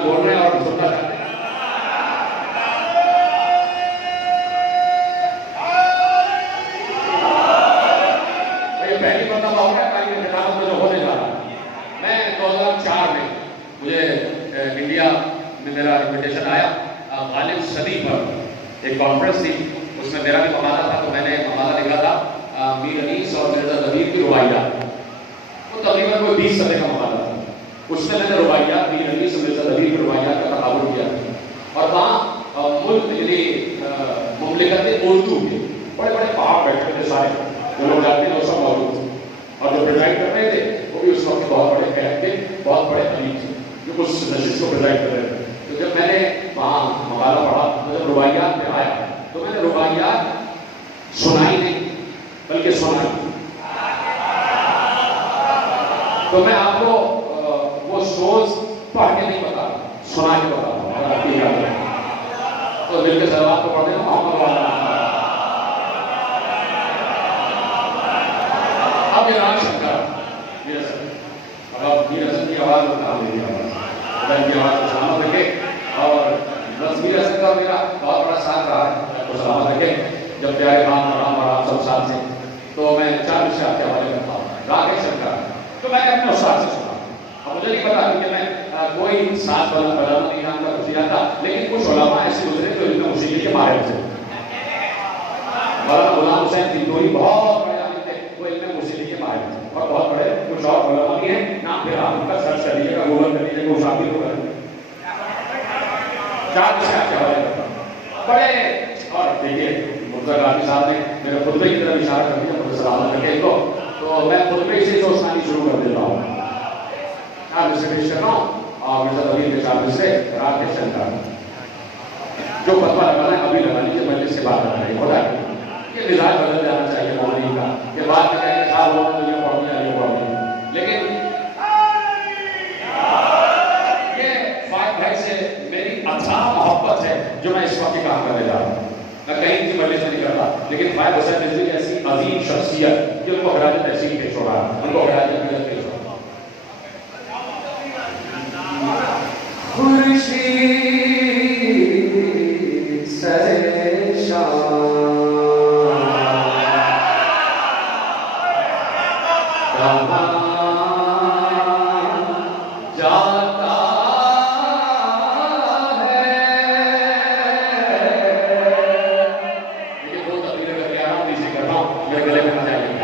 आदमी बोल रहे हैं और सुनना चाहते हैं। ये पहली मरतबा हो गया ताकि खिताबत में जो होने जा रहा है। मैं 2004 में मुझे इंडिया में मेरा इन्विटेशन आया, गालिब सदी पर एक कॉन्फ्रेंस थी, उसमें मेरा भी मकाला था। तो मैंने मकाला लिखा था मीर अनीस और मिर्जा नदीर की रुबाइयात। वो तकरीबन कोई 20 सफ़े का मकाला था। उसमें मैंने रुबाइयात मीर अनीस और मिर्जा नदीर की रुबाइयात का तकाबुल किया और वहाँ मुल्क यानी मुमलिकत उर्दू के बड़े बड़े पहाड़ बैठे थे, सारे जो लोग जाते हैं वो सब मौजूद थे। और जो प्रिजाइड कर रहे थे वो भी उस वक्त बहुत बड़े कैद थे, बहुत बड़े अमीर थे जो उस नशिश को प्रिजाइड कर रहे थे। तो जब मैंने वहाँ मकाला पढ़ा तो जब रुबाइयात पे आया तो मैंने रुबाइयात सुनाई नहीं बल्कि सुनाई। तो मैं आपको वो स्टोर्स पढ़ के नहीं बता रहा, सुना के बता रहा हूँ, अगर आपकी याद है तो मिलकर सलवात को पढ़ देना। अब ये राज शंकर मीर हसन की आवाज़ की आवाज़ को सलामत रखे और बस मीर हसन का मेरा बहुत बड़ा साथ रहा है, तो सलामत रखे। जब प्यारे राम और आप सब साथ थे तो मैं 4 विषय आपके हवाले करता हूँ। राग शंकर तो मैंने अपने उस्ताद से सुना। अब मुझे नहीं पता कि मैं कोई साथ वाला बजाना नहीं जानता, कुछ नहीं आता, लेकिन कुछ उलमा ऐसे गुजरे जो इनमें मुसीबत के मारे थे। मौलाना गुलाम हुसैन तिंदोरी बहुत बड़े आदमी थे, वो इनमें मुसीबत के मारे थे और बहुत बड़े कुछ और उलमा भी हैं, नाम फिर आप उनका सर्च कर लीजिएगा, गूगल कर लीजिएगा, वो शामिल होगा। 4 विषय आपके हवाले करता हूँ बड़े। और देखिए मुर्तज़ा गाज़ी साहब ने मेरे खुतबे की तरफ इशारा कर दिया, मुझे सलामत रखे इनको। तो मैं खुतबे से तो सुनानी शुरू कर देता हूँ। 4 विषय पेश कर रहा हूँ और मिर्जा नदीर के 4 विषय राग शंकर। जो फतवा लगाना है अभी लगा लीजिए, मजलिस के बाद लगाइए, होता है ये मिजाज बदल जाना चाहिए मौलवी का, कि बाद में कहेंगे साहब लोगों ने ये पढ़ दिया ये पढ़ दिया। लेकिन ये फाइव भाई से मेरी अथाह मोहब्बत है जो मैं इस वक्त काम करने जा रहा हूँ। मैं कहीं की मजलिस नहीं करता, लेकिन फाइव हुसैन रिजवी ऐसी अजीम शख्सियत कि उनको खराज तहसील पेश हो रहा है, उनको खराज पेश हो रहा है। खुर्शीद सरे शाम जाता है। देखिए 2 तकबीरें करके आ रहा हूँ, इसी कर रहा हूँ, ये गले में ना जाएगी।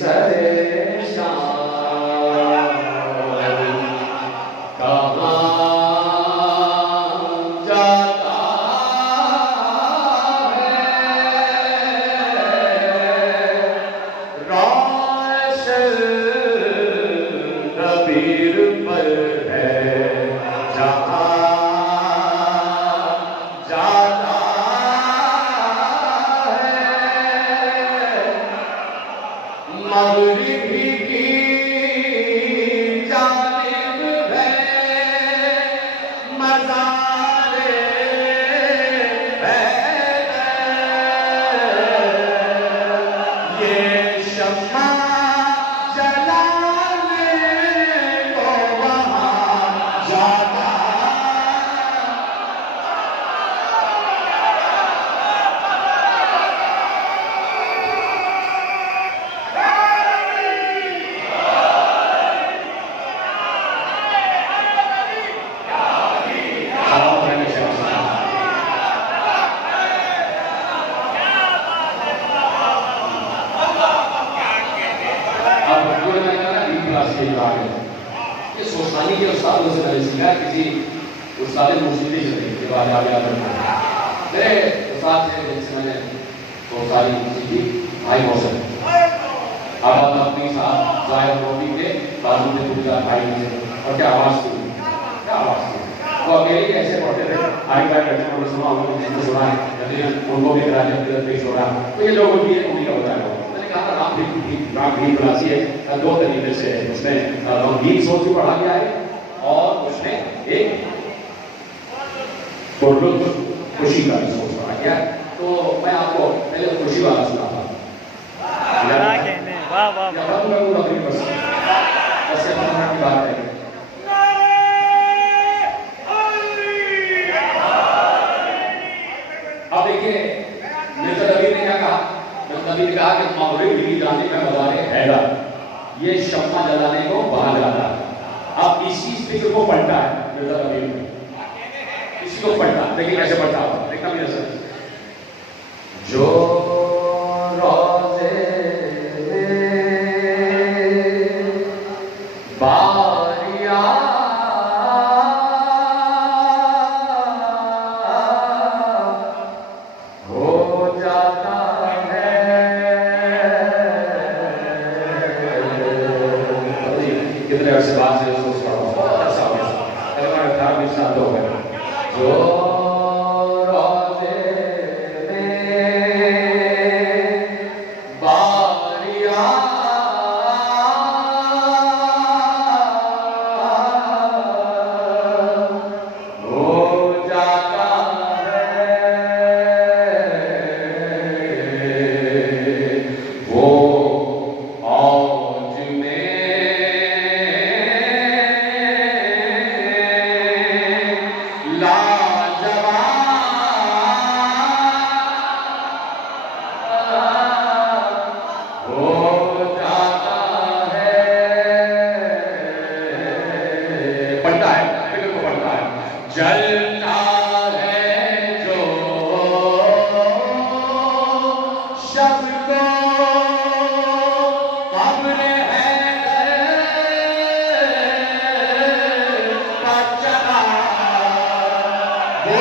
सरे शाम ये सोसानी के उस्तादों से मैंने सीखा, किसी उस्ताद मुसीबी से नहीं, ये बात आप याद रखना। मेरे उस्ताद थे जिनसे मैंने बहुत सारी सीखी, भाई मौसम आबाद अपनी साहब जाहिर रोटी के बाजू में पूजा भाई थे। और क्या आवाज़ थी, क्या आवाज़ थी। वो अकेले कैसे पढ़ते थे, आई बार करते हैं, सुना उनको किसी को सुना है, उनको भी करा जब पेश हो रहा। तो ये जो होती है उन्हीं का बताया। राम भीम क्लासी है, 2 तरीके से है। उसने रंगीन सोच भी पढ़ा गया है और उसने एक खुशी का भी सोच पढ़ा गया। तो मैं आपको पहले खुशी वाला सुना था। ये शम्मा जलाने को कहा जाता है। अब इसी स्टिक को पलटा है, इसी को पलटा, देखिए कैसे पलटा होगा, देखना मेरे सर। जो रोजे बारिया हो जाता है, कितने अर्से बाद से उसको बहुत अच्छा हो गया, हो गया। जो जलता है जो शब्द कब्र है का चला, वो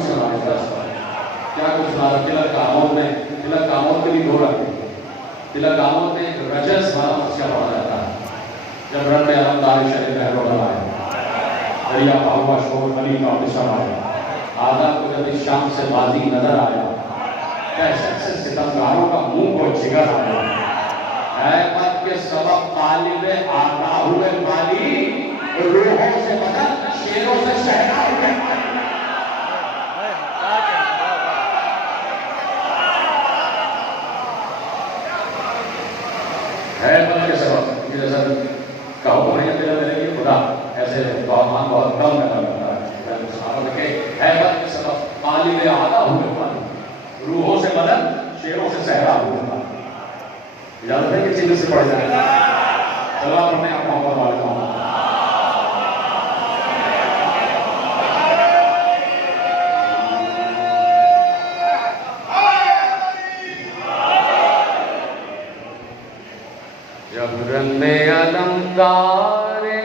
सुबह के आता। तिलक कामों के भी दो रंग, तिलक कामों में रजस वाला मत्स्य पड़ा जाता है। जब रन में अलमदार शरीर बहरों आए, दरिया पाहुआ शोर अली का अवसर आया, आदम को जब इस शाम से बाजी नजर आया, कैसे सितमगारों का मुंह को जिगर आया। अहमद के सबब तालिबे आता हुए माली, रूहों से बदल शेरों से शहरा हुए। हैबत के सबब जैसा कहो नहीं तेरा मेरे लिए खुदा, ऐसे तौमान बहुत कम नजर आता है। हैबत के सबब तालिबे आदा हुए माली, रूहों से बदल शेरों से सहरा हुए माली। इजाजत है कि चीज से पढ़ जाए। चलो अपने आप मोहब्बत वाले जब रन्ने अलमदारे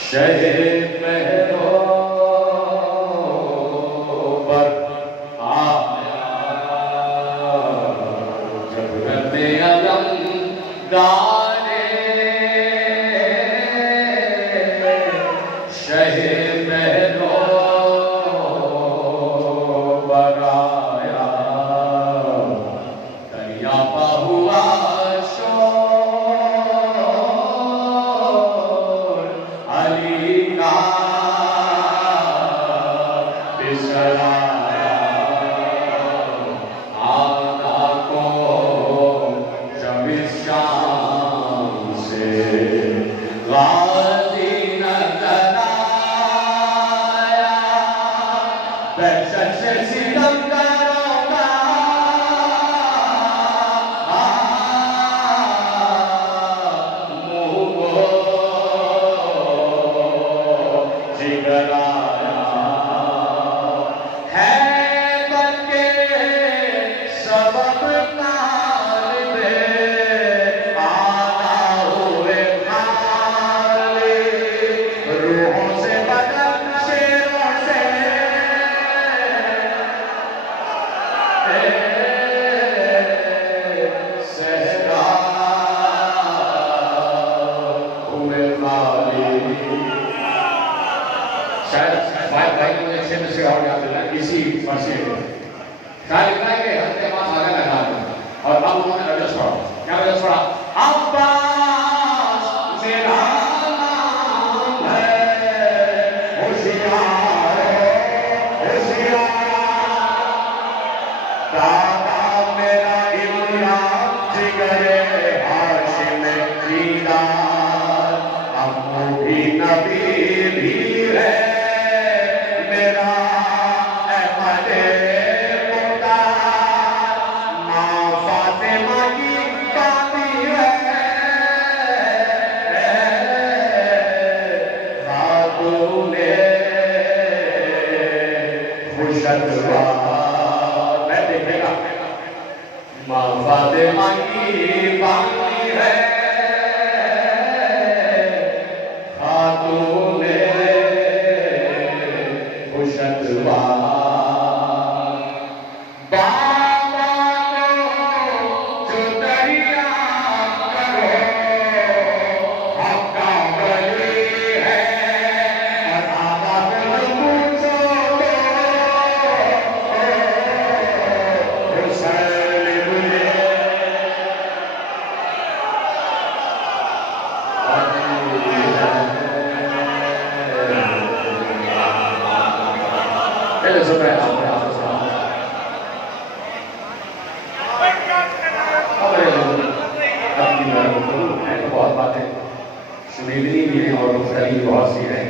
शहीद पहरों पर आया, जब रन्ने अलमदारे शहीद पहरों पर आया, हुआ शोर अली का बिसराया, आदा को जब इस शाम से गाजी नजर आया, दहशत से सितमगारों का जिगर आया। है बल्कि सबब तालिबे आदा हुए माली, रूहों से बदल शेरों से सहरा हुए माली। शायद भाई मुझे अच्छे से और याद दिला इसी वर्षे शायद लिखा है कि हज़रत अब्बास आगे का नाम है और अब उन्होंने अर्जस पढ़ा। क्या अर्जस पढ़ा? अब्बास मेरा नाम है, होशियार दादा मेरा इमरान जिगरे हाशिम दीदार, अम्मू भी नबी भी है मेरा अहमद मुख्तार, माँ फातिमा की बाती है खातूने खुशनवा। माँ फातिमा की बाती है खातूने खुशनवा। बाबा को जो दरिया करो हक्का बली है, और दादा को पूछो बहुत बातें सुनीली भी हैं और मुख्तलिफ बहुत सी हैं।